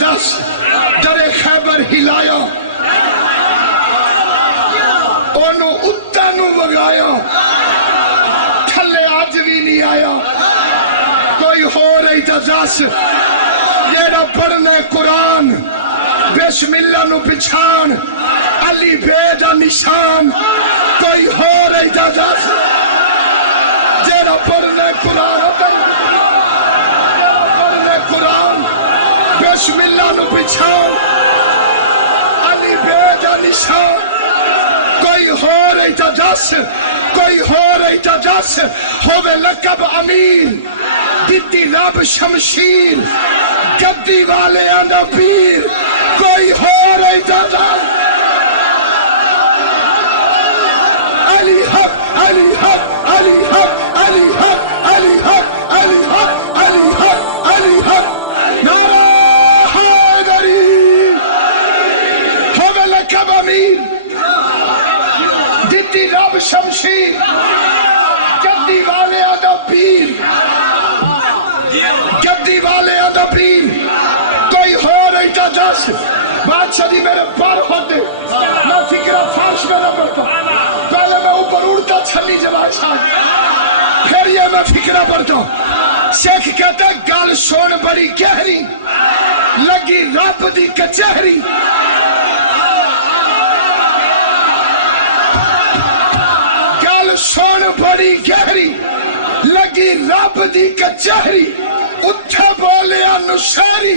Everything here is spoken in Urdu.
دس درے خیبر ہلایا اونوں اُتّا نو وگایا تھلے آج بھی نہیں آیا کوئی ہو رہی تا دس جیڑا پڑھنے قرآن بسم اللہ نو پچھان علی بے دا نشان کوئی ہو رہی تا دس جیڑا پڑھنے قرآن پڑھنے قرآن بسم اللہ نو پچھان علی بے دا نشان کوئی ہو رہی تا دس کوئی ہو رہی تا دس ہووے لقب امیر دیتی رب شمشیر گدی والے آندا پیر کوئی ہو رہی تا دس علی حق علی حق علی حق علی حق علی حق علی حق علی حق علی حق نعرہ حیدری ہووے لقب امیر دیتی رب شمشیر گدی والے آندا پیر گدی والے آندا پیر کوئی ہو رہی تا دس بادشاہ دی میرے پر ہوتے میں فکرہ فرش میں نہ پڑتا پہلے میں اوپر اڑتا چھلی جواب شاہ پھر یہ میں فکرہ پڑتا شیخ کہتا ہے گال سون بڑی گہری لگی رب دی کچہری گال سون بڑی گہری لگی رب دی کچہری اتھے بولیا نشاری